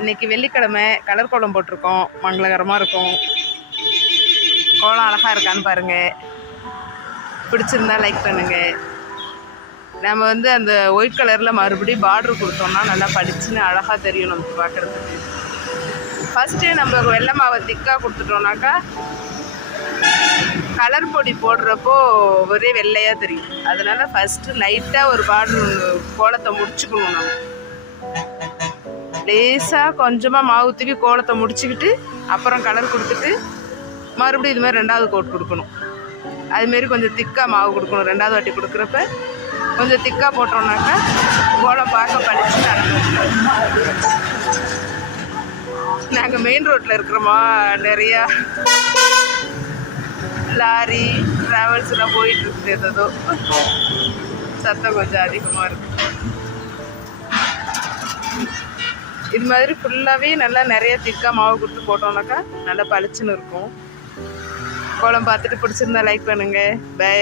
இன்னைக்கு வெள்ளிக்கிழமை கலர் கோலம் போட்டிருக்கோம். மங்களகரமாக இருக்கும். கோலம் அழகாக இருக்கான்னு பாருங்கள் பிடிச்சிருந்தா லைக் பண்ணுங்கள் நம்ம வந்து அந்த ஒயிட் கலரில் மறுபடியும் பார்டர் கொடுத்தோம்னா நல்லா படிச்சுன்னு அழகாக தெரியும் நமக்கு பார்க்குறதுக்கு ஃபஸ்ட்டு நம்ம வெள்ளை மாவை திக்காக கொடுத்துட்டோம்னாக்கா கலர் பொடி போடுறப்போ ஒரே வெள்ளையாக தெரியும். அதனால் ஃபஸ்ட்டு லைட்டாக ஒரு பார்டர் கோலத்தை முடிச்சுக்கணும் நம்ம. லேசாக கொஞ்சமாக மாவு தூக்கி கோலத்தை முடிச்சுக்கிட்டு அப்புறம் கலர் கொடுத்துட்டு மறுபடியும் இதுமாதிரி ரெண்டாவது கோட் கொடுக்கணும். அதுமாரி கொஞ்சம் திக்காக மாவு கொடுக்கணும். ரெண்டாவது வாட்டி கொடுக்குறப்ப கொஞ்சம் திக்காக போட்டோம்னாக்கா கோலம் பார்க்க படிச்சு நடக்கும். நாங்கள் மெயின் ரோட்டில் இருக்கிறோமா நிறையா லாரி ட்ராவல்ஸ்லாம் போயிட்டு இருக்குது ஏதோ சத்தம் கொஞ்சம் அதிகமாக இருக்குது இது மாதிரி ஃபுல்லாகவே நல்லா நிறைய திக்காக மாவு கொடுத்து போட்டோம்னாக்கா நல்லா பளிச்சுன்னு இருக்கும். கோலம் பார்த்துட்டு பிடிச்சிருந்தா லைக் பண்ணுங்கள் பை